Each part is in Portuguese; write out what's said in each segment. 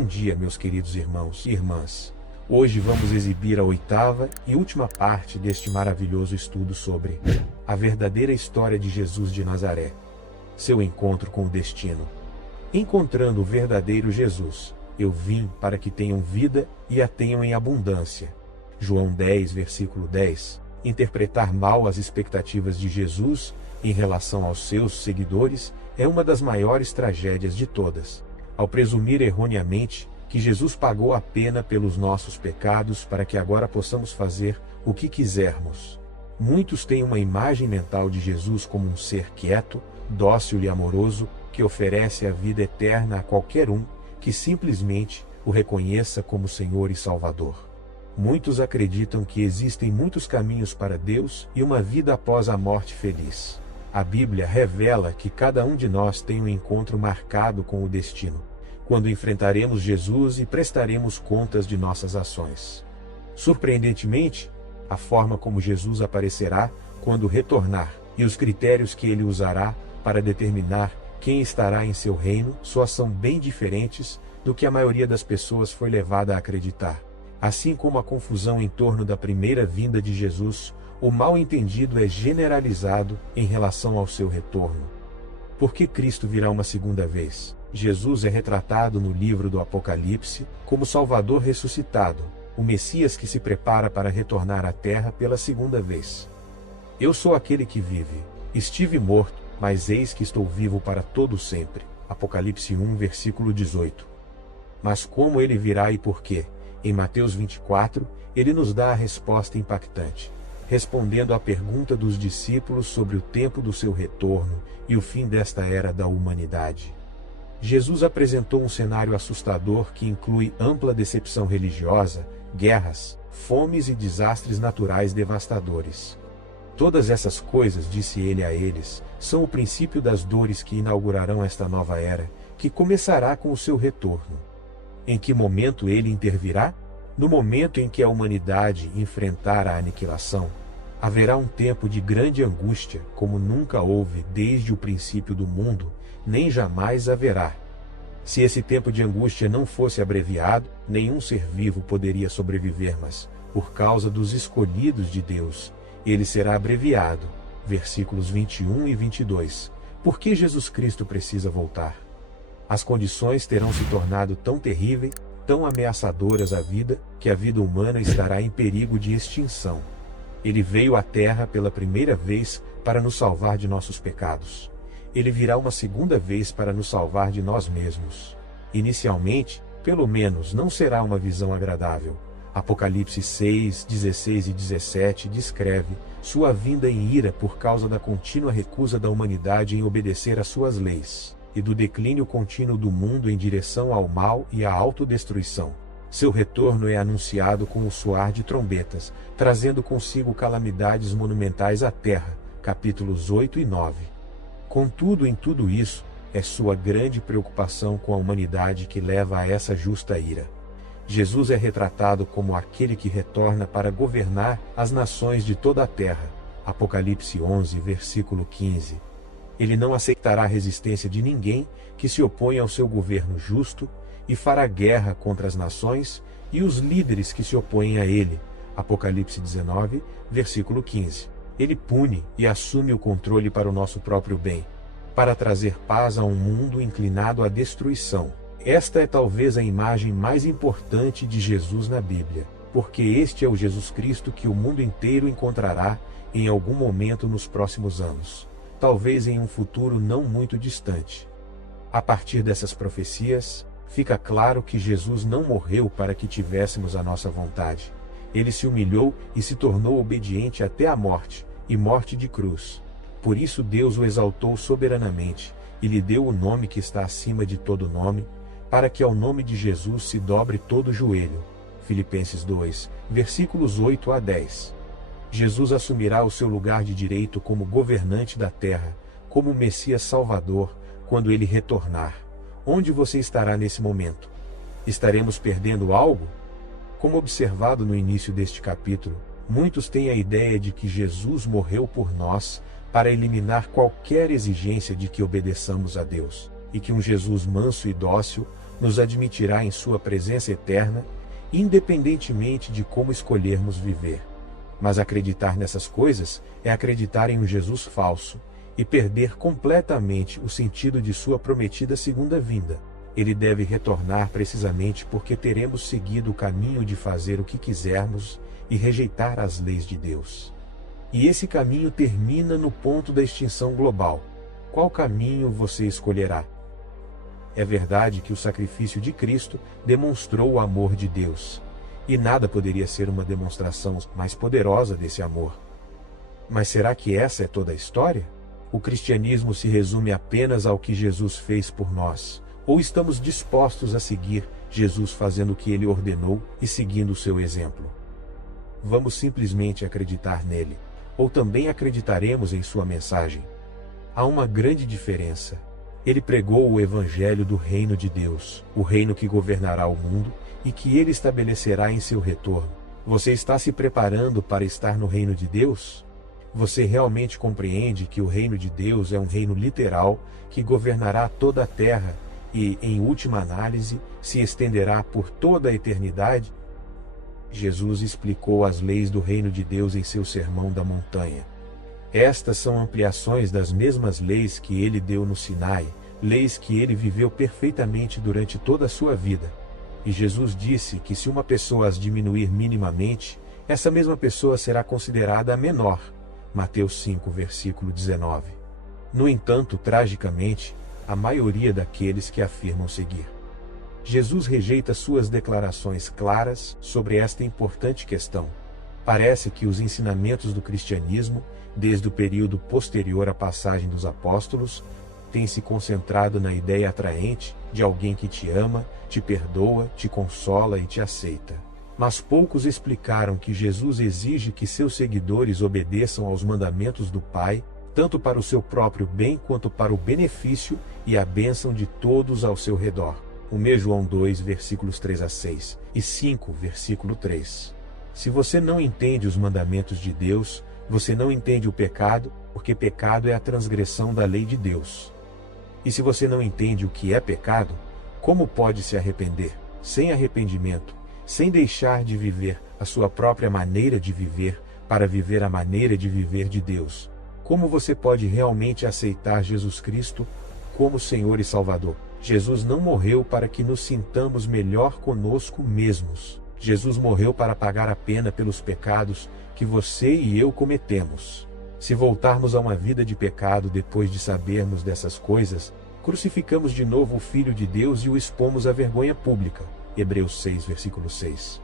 Bom dia, meus queridos irmãos e irmãs. Hoje vamos exibir a oitava e última parte deste maravilhoso estudo sobre a verdadeira história de Jesus de Nazaré, seu encontro com o destino. Encontrando o verdadeiro Jesus, eu vim para que tenham vida e a tenham em abundância. João 10, versículo 10. Interpretar mal as expectativas de Jesus em relação aos seus seguidores é uma das maiores tragédias de todas. Ao presumir erroneamente que Jesus pagou a pena pelos nossos pecados para que agora possamos fazer o que quisermos. Muitos têm uma imagem mental de Jesus como um ser quieto, dócil e amoroso, que oferece a vida eterna a qualquer um que simplesmente o reconheça como Senhor e Salvador. Muitos acreditam que existem muitos caminhos para Deus e uma vida após a morte feliz. A Bíblia revela que cada um de nós tem um encontro marcado com o destino, quando enfrentaremos Jesus e prestaremos contas de nossas ações. Surpreendentemente, a forma como Jesus aparecerá quando retornar e os critérios que ele usará para determinar quem estará em seu reino só são bem diferentes do que a maioria das pessoas foi levada a acreditar. Assim como a confusão em torno da primeira vinda de Jesus, o mal-entendido é generalizado em relação ao seu retorno. Por que Cristo virá uma segunda vez? Jesus é retratado no livro do Apocalipse como Salvador ressuscitado, o Messias que se prepara para retornar à terra pela segunda vez. Eu sou aquele que vive. Estive morto, mas eis que estou vivo para todo sempre. Apocalipse 1, versículo 18. Mas como ele virá e por quê? Em Mateus 24, ele nos dá a resposta impactante, respondendo à pergunta dos discípulos sobre o tempo do seu retorno e o fim desta era da humanidade. Jesus apresentou um cenário assustador que inclui ampla decepção religiosa, guerras, fomes e desastres naturais devastadores. Todas essas coisas, disse ele a eles, são o princípio das dores que inaugurarão esta nova era, que começará com o seu retorno. Em que momento ele intervirá? No momento em que a humanidade enfrentar a aniquilação, haverá um tempo de grande angústia, como nunca houve desde o princípio do mundo, nem jamais haverá. Se esse tempo de angústia não fosse abreviado, nenhum ser vivo poderia sobreviver, mas, por causa dos escolhidos de Deus, ele será abreviado. Versículos 21 e 22. Por que Jesus Cristo precisa voltar? As condições terão se tornado tão terríveis, tão ameaçadoras à vida, que a vida humana estará em perigo de extinção. Ele veio à Terra pela primeira vez para nos salvar de nossos pecados. Ele virá uma segunda vez para nos salvar de nós mesmos. Inicialmente, pelo menos, não será uma visão agradável. Apocalipse 6, 16 e 17 descreve sua vinda em ira por causa da contínua recusa da humanidade em obedecer às suas leis, e do declínio contínuo do mundo em direção ao mal e à autodestruição. Seu retorno é anunciado com o soar de trombetas, trazendo consigo calamidades monumentais à terra. Capítulos 8 e 9. Contudo, em tudo isso, é sua grande preocupação com a humanidade que leva a essa justa ira. Jesus é retratado como aquele que retorna para governar as nações de toda a terra. Apocalipse 11, versículo 15. Ele não aceitará a resistência de ninguém que se opõe ao seu governo justo e fará guerra contra as nações e os líderes que se opõem a ele. Apocalipse 19, versículo 15. Ele pune e assume o controle para o nosso próprio bem, para trazer paz a um mundo inclinado à destruição. Esta é talvez a imagem mais importante de Jesus na Bíblia, porque este é o Jesus Cristo que o mundo inteiro encontrará em algum momento nos próximos anos, talvez em um futuro não muito distante. A partir dessas profecias, fica claro que Jesus não morreu para que tivéssemos a nossa vontade. Ele se humilhou e se tornou obediente até a morte, e morte de cruz. Por isso Deus o exaltou soberanamente, e lhe deu o nome que está acima de todo nome, para que ao nome de Jesus se dobre todo o joelho. Filipenses 2, versículos 8 a 10. Jesus assumirá o seu lugar de direito como governante da terra, como Messias Salvador, quando ele retornar. Onde você estará nesse momento? Estaremos perdendo algo? Como observado no início deste capítulo, muitos têm a ideia de que Jesus morreu por nós para eliminar qualquer exigência de que obedeçamos a Deus, e que um Jesus manso e dócil nos admitirá em sua presença eterna, independentemente de como escolhermos viver. Mas acreditar nessas coisas é acreditar em um Jesus falso e perder completamente o sentido de sua prometida segunda vinda. Ele deve retornar precisamente porque teremos seguido o caminho de fazer o que quisermos e rejeitar as leis de Deus. E esse caminho termina no ponto da extinção global. Qual caminho você escolherá? É verdade que o sacrifício de Cristo demonstrou o amor de Deus, e nada poderia ser uma demonstração mais poderosa desse amor. Mas será que essa é toda a história? O cristianismo se resume apenas ao que Jesus fez por nós, ou estamos dispostos a seguir Jesus fazendo o que ele ordenou e seguindo o seu exemplo? Vamos simplesmente acreditar nele, ou também acreditaremos em sua mensagem? Há uma grande diferença. Ele pregou o evangelho do reino de Deus, o reino que governará o mundo e que ele estabelecerá em seu retorno. Você está se preparando para estar no reino de Deus? Você realmente compreende que o reino de Deus é um reino literal que governará toda a terra e, em última análise, se estenderá por toda a eternidade? Jesus explicou as leis do reino de Deus em seu Sermão da Montanha. Estas são ampliações das mesmas leis que ele deu no Sinai, leis que ele viveu perfeitamente durante toda a sua vida. E Jesus disse que se uma pessoa as diminuir minimamente, essa mesma pessoa será considerada a menor. Mateus 5, versículo 19. No entanto, tragicamente, a maioria daqueles que afirmam seguir Jesus rejeita suas declarações claras sobre esta importante questão. Parece que os ensinamentos do cristianismo, desde o período posterior à passagem dos apóstolos, têm se concentrado na ideia atraente de alguém que te ama, te perdoa, te consola e te aceita. Mas poucos explicaram que Jesus exige que seus seguidores obedeçam aos mandamentos do Pai, tanto para o seu próprio bem quanto para o benefício e a bênção de todos ao seu redor. 1 João 2, versículos 3 a 6 e 5, versículo 3. Se você não entende os mandamentos de Deus, você não entende o pecado, porque pecado é a transgressão da lei de Deus. E se você não entende o que é pecado, como pode se arrepender? Sem arrependimento, sem deixar de viver a sua própria maneira de viver, para viver a maneira de viver de Deus. Como você pode realmente aceitar Jesus Cristo como Senhor e Salvador? Jesus não morreu para que nos sintamos melhor conosco mesmos. Jesus morreu para pagar a pena pelos pecados que você e eu cometemos. Se voltarmos a uma vida de pecado depois de sabermos dessas coisas, crucificamos de novo o Filho de Deus e o expomos à vergonha pública. Hebreus 6, versículo 6.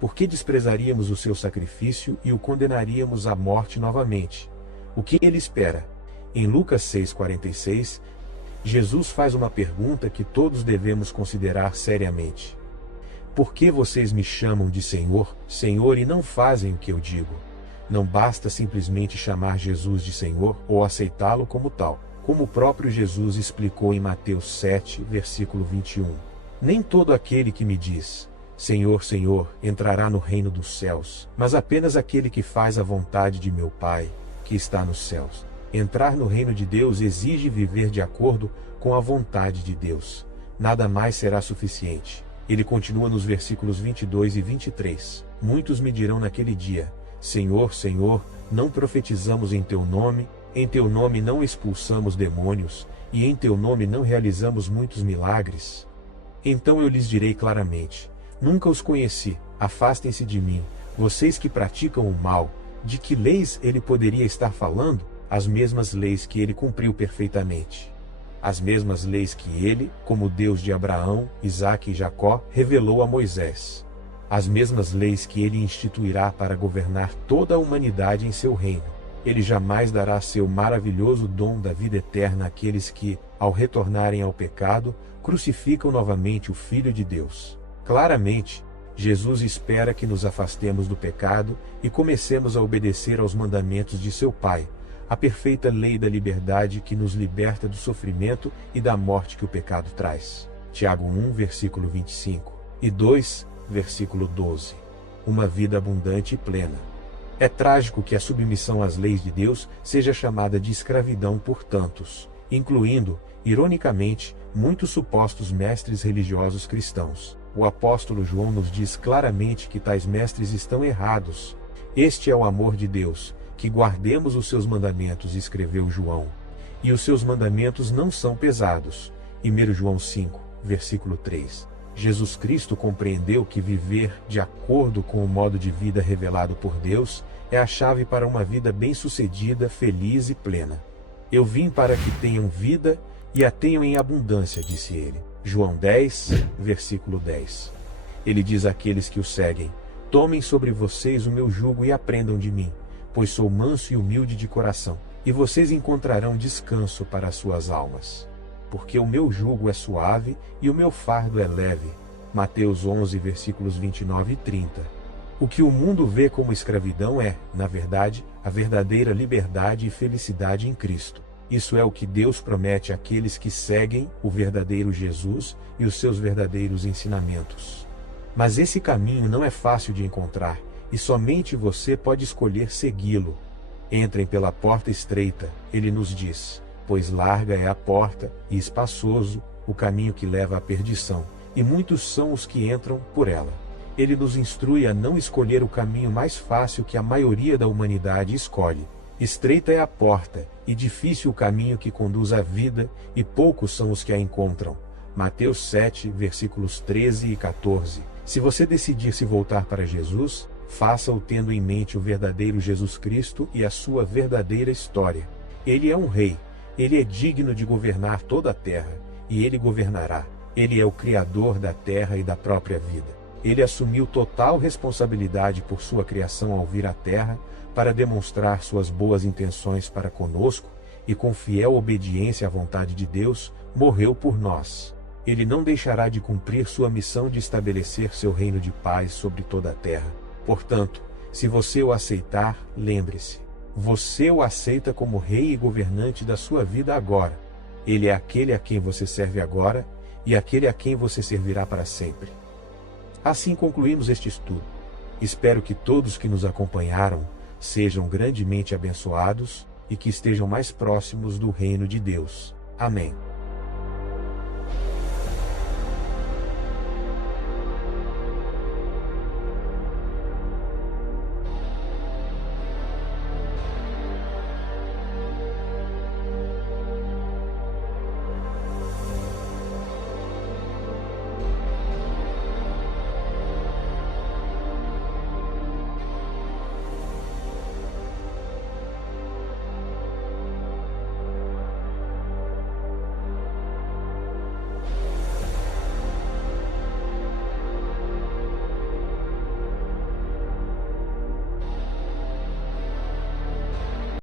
Por que desprezaríamos o seu sacrifício e o condenaríamos à morte novamente? O que ele espera? Em Lucas 6,46, Jesus faz uma pergunta que todos devemos considerar seriamente. Por que vocês me chamam de Senhor, Senhor e não fazem o que eu digo? Não basta simplesmente chamar Jesus de Senhor ou aceitá-lo como tal, como o próprio Jesus explicou em Mateus 7, versículo 21. Nem todo aquele que me diz, Senhor, Senhor, entrará no reino dos céus, mas apenas aquele que faz a vontade de meu Pai, que está nos céus. Entrar no reino de Deus exige viver de acordo com a vontade de Deus. Nada mais será suficiente. Ele continua nos versículos 22 e 23. Muitos me dirão naquele dia, Senhor, Senhor, não profetizamos em teu nome não expulsamos demônios, e em teu nome não realizamos muitos milagres? Então eu lhes direi claramente, nunca os conheci, afastem-se de mim, vocês que praticam o mal. De que leis ele poderia estar falando? As mesmas leis que ele cumpriu perfeitamente. As mesmas leis que ele, como Deus de Abraão, Isaque e Jacó, revelou a Moisés. As mesmas leis que ele instituirá para governar toda a humanidade em seu reino. Ele jamais dará seu maravilhoso dom da vida eterna àqueles que, ao retornarem ao pecado, crucificam novamente o Filho de Deus. Claramente, Jesus espera que nos afastemos do pecado e comecemos a obedecer aos mandamentos de seu Pai, a perfeita lei da liberdade que nos liberta do sofrimento e da morte que o pecado traz. Tiago 1, versículo 25 e 2, versículo 12. Uma vida abundante e plena. É trágico que a submissão às leis de Deus seja chamada de escravidão por tantos, incluindo, ironicamente, muitos supostos mestres religiosos cristãos. O apóstolo João nos diz claramente que tais mestres estão errados. Este é o amor de Deus, que guardemos os seus mandamentos, escreveu João. E os seus mandamentos não são pesados. 1 João 5, versículo 3. Jesus Cristo compreendeu que viver de acordo com o modo de vida revelado por Deus é a chave para uma vida bem-sucedida, feliz e plena. Eu vim para que tenham vida e a tenham em abundância, disse ele. João 10, versículo 10. Ele diz àqueles que o seguem: tomem sobre vocês o meu jugo e aprendam de mim, pois sou manso e humilde de coração, e vocês encontrarão descanso para as suas almas. Porque o meu jugo é suave e o meu fardo é leve. Mateus 11, versículos 29 e 30. O que o mundo vê como escravidão é, na verdade, a verdadeira liberdade e felicidade em Cristo. Isso é o que Deus promete àqueles que seguem o verdadeiro Jesus e os seus verdadeiros ensinamentos. Mas esse caminho não é fácil de encontrar, e somente você pode escolher segui-lo. Entrem pela porta estreita, ele nos diz, pois larga é a porta, e espaçoso o caminho que leva à perdição, e muitos são os que entram por ela. Ele nos instrui a não escolher o caminho mais fácil que a maioria da humanidade escolhe. Estreita é a porta, e difícil o caminho que conduz à vida, e poucos são os que a encontram. Mateus 7, versículos 13 e 14. Se você decidir se voltar para Jesus, faça-o tendo em mente o verdadeiro Jesus Cristo e a sua verdadeira história. Ele é um rei, ele é digno de governar toda a terra, e ele governará. Ele é o Criador da terra e da própria vida. Ele assumiu total responsabilidade por sua criação ao vir à terra, para demonstrar suas boas intenções para conosco, e com fiel obediência à vontade de Deus, morreu por nós. Ele não deixará de cumprir sua missão de estabelecer seu reino de paz sobre toda a terra. Portanto, se você o aceitar, lembre-se, você o aceita como rei e governante da sua vida agora. Ele é aquele a quem você serve agora, e aquele a quem você servirá para sempre. Assim concluímos este estudo. Espero que todos que nos acompanharam sejam grandemente abençoados e que estejam mais próximos do reino de Deus. Amém.